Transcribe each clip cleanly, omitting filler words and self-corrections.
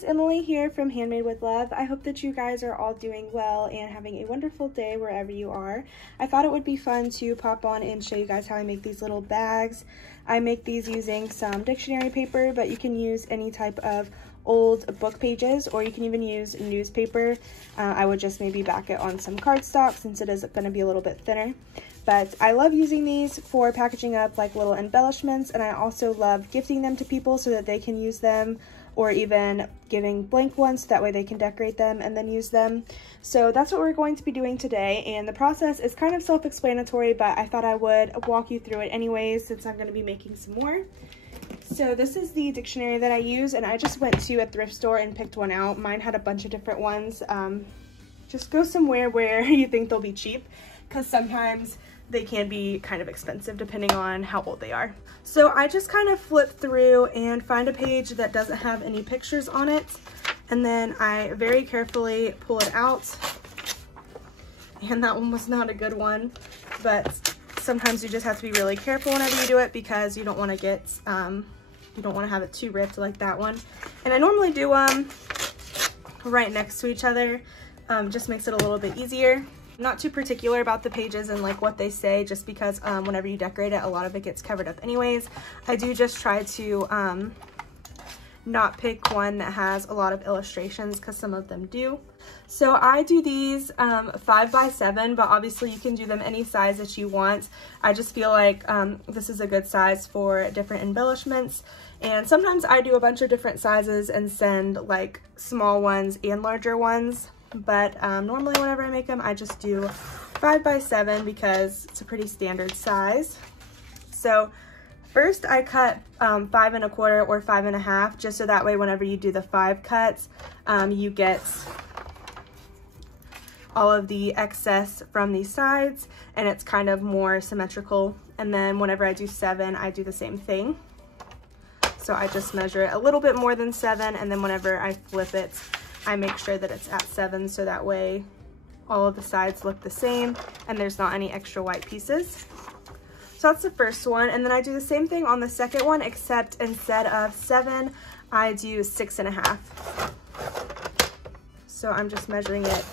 guys, Emily here from Handmade with Love. I hope that you guys are all doing well and having a wonderful day wherever you are. I thought it would be fun to pop on and show you guys how I make these little bags. I make these using some dictionary paper, but you can use any type of old book pages, or you can even use newspaper. I would just maybe back it on some cardstock since it is going to be a little bit thinner. But I love using these for packaging up like little embellishments, and I also love gifting them to people so that they can use them, or even giving blank ones so that way they can decorate them and then use them. So that's what we're going to be doing today, and the process is kind of self-explanatory, but I thought I would walk you through it anyways since I'm going to be making some more. So this is the dictionary that I use, and I just went to a thrift store and picked one out. Mine had a bunch of different ones. Just go somewhere where you think they'll be cheap, because sometimes they can be kind of expensive depending on how old they are. So I just kind of flip through and find a page that doesn't have any pictures on it, and then I very carefully pull it out. And that one was not a good one, but sometimes you just have to be really careful whenever you do it because you don't want to get you don't want to have it too ripped like that one. And I normally do them right next to each other, just makes it a little bit easier. Not too particular about the pages and like what they say, just because whenever you decorate it, a lot of it gets covered up anyways. I do just try to not pick one that has a lot of illustrations, because some of them do. So I do these 5 by 7, but obviously you can do them any size that you want. I just feel like this is a good size for different embellishments. And sometimes I do a bunch of different sizes and send like small ones and larger ones. But normally whenever I make them, I just do 5 by 7 because it's a pretty standard size. So first I cut 5 1/4 or 5 1/2, just so that way whenever you do the 5 cuts, you get all of the excess from these sides, and it's kind of more symmetrical. And then whenever I do 7, I do the same thing. So I just measure it a little bit more than 7, and then whenever I flip it, I make sure that it's at 7, so that way all of the sides look the same and there's not any extra white pieces. So that's the first one, and then I do the same thing on the second one, except instead of 7, I do 6 1/2. So I'm just measuring it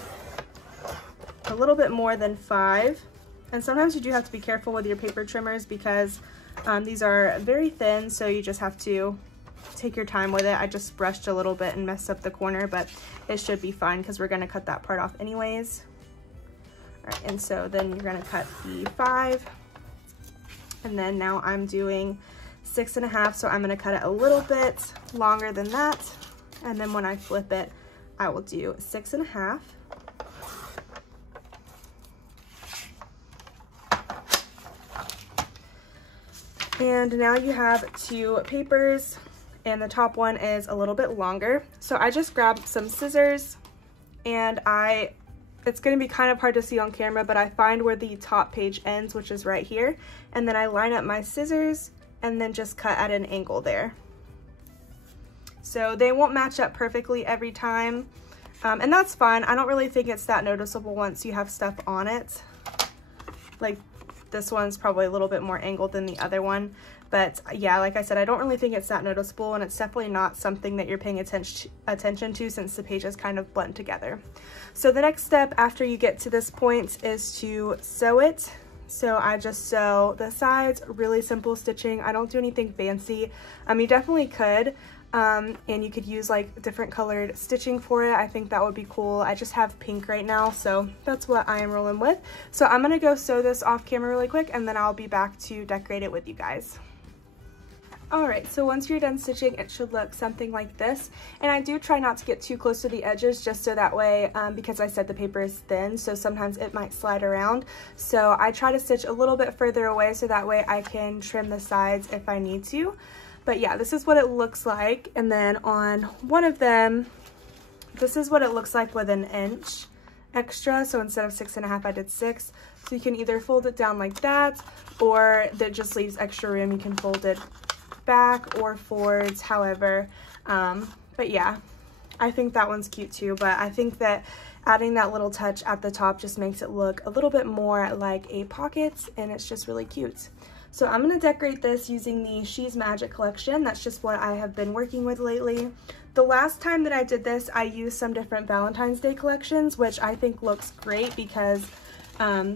a little bit more than 5. And sometimes you do have to be careful with your paper trimmers because these are very thin, so you just have to take your time with it. I just brushed a little bit and messed up the corner, but it should be fine because we're going to cut that part off anyways. All right, and so then you're going to cut the 5, and then now I'm doing 6 1/2, so I'm going to cut it a little bit longer than that, and then when I flip it, I will do 6 1/2. And now you have 2 papers, and the top one is a little bit longer. So I just grabbed some scissors, and it's going to be kind of hard to see on camera, but I find where the top page ends, which is right here, and then I line up my scissors and then just cut at an angle there. So they won't match up perfectly every time, and that's fine. I don't really think it's that noticeable once you have stuff on it. Like this one's probably a little bit more angled than the other one. But yeah, like I said, I don't really think it's that noticeable, and it's definitely not something that you're paying attention to since the pages kind of blend together. So the next step after you get to this point is to sew it. So I just sew the sides, really simple stitching. I don't do anything fancy. You definitely could, and you could use like different colored stitching for it. I think that would be cool. I just have pink right now, so that's what I am rolling with. So I'm gonna go sew this off camera really quick, and then I'll be back to decorate it with you guys. Alright, so once you're done stitching, it should look something like this. And I do try not to get too close to the edges, just so that way, because I said the paper is thin, so sometimes it might slide around. So I try to stitch a little bit further away so that way I can trim the sides if I need to. But yeah, this is what it looks like. And then on one of them, this is what it looks like with 1 inch extra. So instead of 6 1/2, I did 6. So you can either fold it down like that, or that just leaves extra room. You can fold it back or forwards, however. But yeah, I think that one's cute too, but I think that adding that little touch at the top just makes it look a little bit more like a pocket, and it's just really cute. So I'm going to decorate this using the She's Magic collection. That's just what I have been working with lately. The last time that I did this, I used some different Valentine's Day collections, which I think looks great because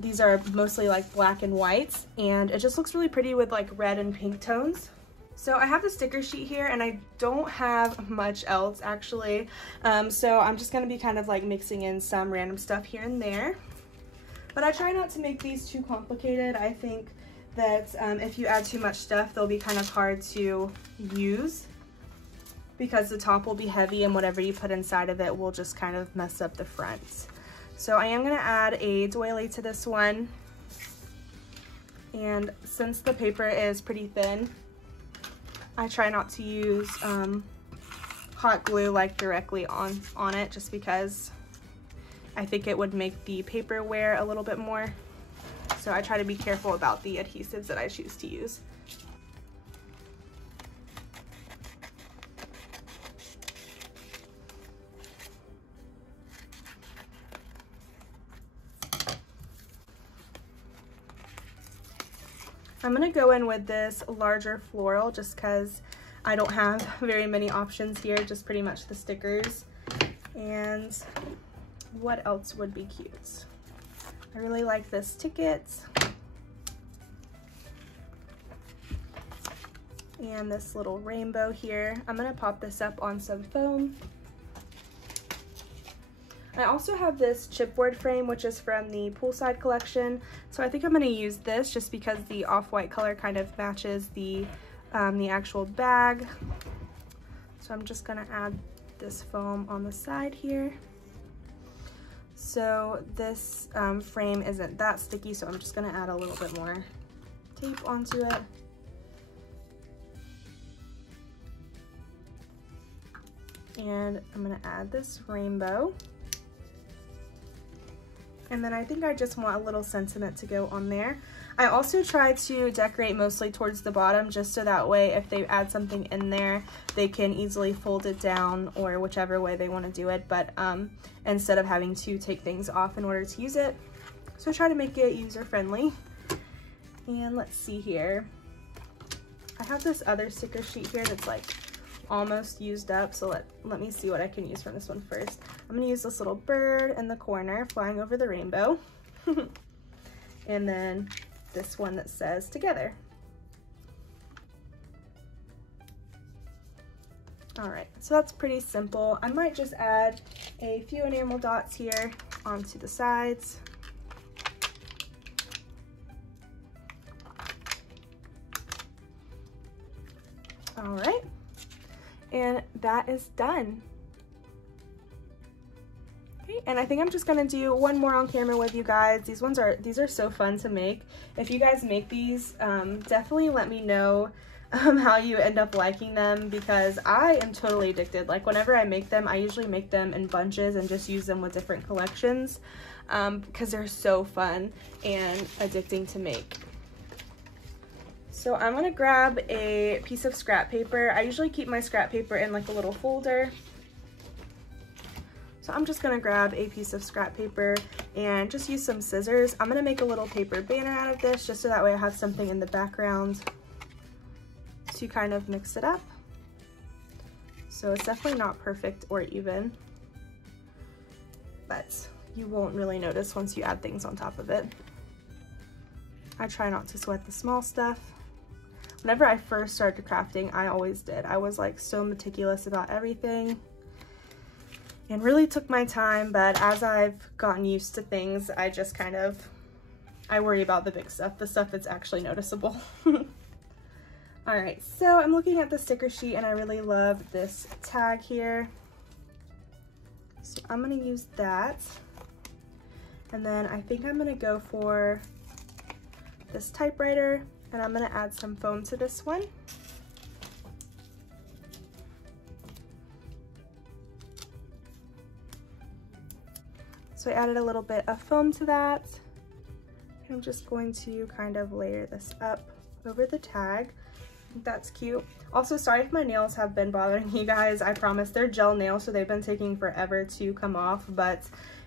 these are mostly like black and whites, and it just looks really pretty with like red and pink tones. So I have the sticker sheet here, and I don't have much else actually. So I'm just going to be kind of like mixing in some random stuff here and there. But I try not to make these too complicated. I think that if you add too much stuff, they'll be kind of hard to use because the top will be heavy and whatever you put inside of it will just kind of mess up the front. So I am going to add a doily to this one. And since the paper is pretty thin, I try not to use hot glue like directly on it, just because I think it would make the paper wear a little bit more. So I try to be careful about the adhesives that I choose to use. I'm going to go in with this larger floral just because I don't have very many options here, just pretty much the stickers. And what else would be cute? I really like this ticket and this little rainbow here. I'm gonna pop this up on some foam. I also have this chipboard frame, which is from the Poolside collection. So I think I'm gonna use this just because the off-white color kind of matches the actual bag. So I'm just gonna add this foam on the side here. So this frame isn't that sticky, so I'm just gonna add a little bit more tape onto it. And I'm gonna add this rainbow. And then I think I just want a little sentiment to go on there. I also try to decorate mostly towards the bottom, just so that way if they add something in there, they can easily fold it down or whichever way they want to do it, but instead of having to take things off in order to use it. So I try to make it user-friendly. And let's see here. I have this other sticker sheet here that's like almost used up, so let me see what I can use from this one first. I'm gonna use this little bird in the corner flying over the rainbow. And then this one that says together. All right, so that's pretty simple. I might just add a few enamel dots here onto the sides. All right. And that is done. Okay, and I think I'm just gonna do one more on camera with you guys. These are so fun to make. If you guys make these, definitely let me know how you end up liking them, because I am totally addicted. Like whenever I make them, I usually make them in bunches and just use them with different collections because they're so fun and addicting to make. So I'm gonna grab a piece of scrap paper. I usually keep my scrap paper in like a little folder. So I'm just gonna grab a piece of scrap paper and just use some scissors. I'm gonna make a little paper banner out of this just so that way I have something in the background to kind of mix it up. So it's definitely not perfect or even, but you won't really notice once you add things on top of it. I try not to sweat the small stuff. Whenever I first started crafting, I always did. I was like so meticulous about everything and really took my time, but as I've gotten used to things, I just kind of, I worry about the big stuff, the stuff that's actually noticeable. All right, so I'm looking at the sticker sheet and I really love this tag here. So I'm gonna use that. And then I think I'm gonna go for this typewriter, and I'm gonna add some foam to this one. So I added a little bit of foam to that. I'm just going to kind of layer this up over the tag. I think that's cute. Also, sorry if my nails have been bothering you guys. I promise they're gel nails, so they've been taking forever to come off, but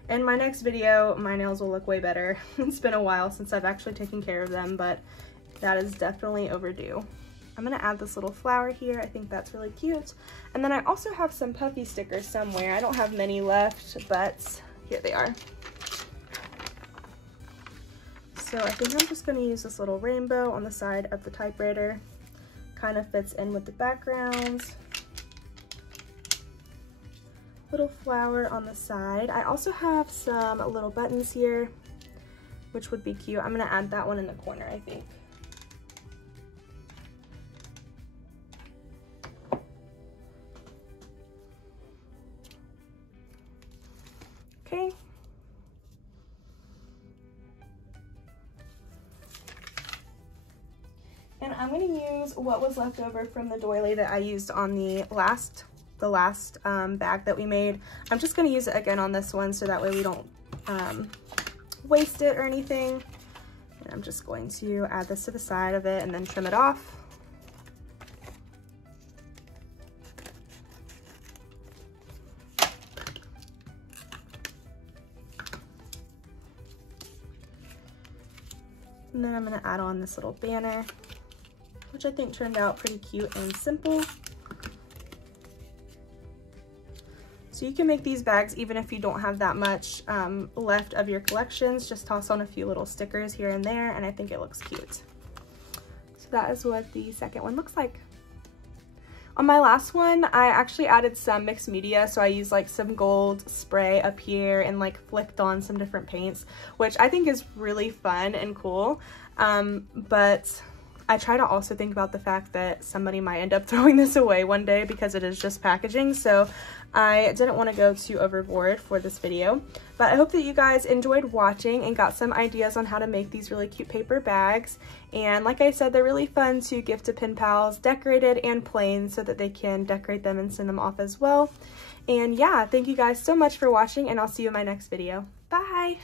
in my next video, my nails will look way better. It's been a while since I've actually taken care of them, but that is definitely overdue. I'm gonna add this little flower here. I think that's really cute. And then I also have some puffy stickers somewhere. I don't have many left, but here they are. So I think I'm just gonna use this little rainbow on the side of the typewriter. Kind of fits in with the background. Little flower on the side. I also have some little buttons here, which would be cute. I'm gonna add that one in the corner, I think. Okay. And I'm gonna use what was left over from the doily that I used on the last bag that we made. I'm just gonna use it again on this one so that way we don't waste it or anything. And I'm just going to add this to the side of it and then trim it off. And then I'm gonna add on this little banner, which I think turned out pretty cute and simple. So you can make these bags even if you don't have that much left of your collections. Just toss on a few little stickers here and there, and I think it looks cute. So that is what the second one looks like. On my last one, I actually added some mixed media, so I used like some gold spray up here and like flicked on some different paints, which I think is really fun and cool. But I try to also think about the fact that somebody might end up throwing this away one day because it is just packaging, so I didn't want to go too overboard for this video. But I hope that you guys enjoyed watching and got some ideas on how to make these really cute paper bags. And like I said, they're really fun to gift to pen pals, decorated and plain, so that they can decorate them and send them off as well. And yeah, thank you guys so much for watching, and I'll see you in my next video. Bye!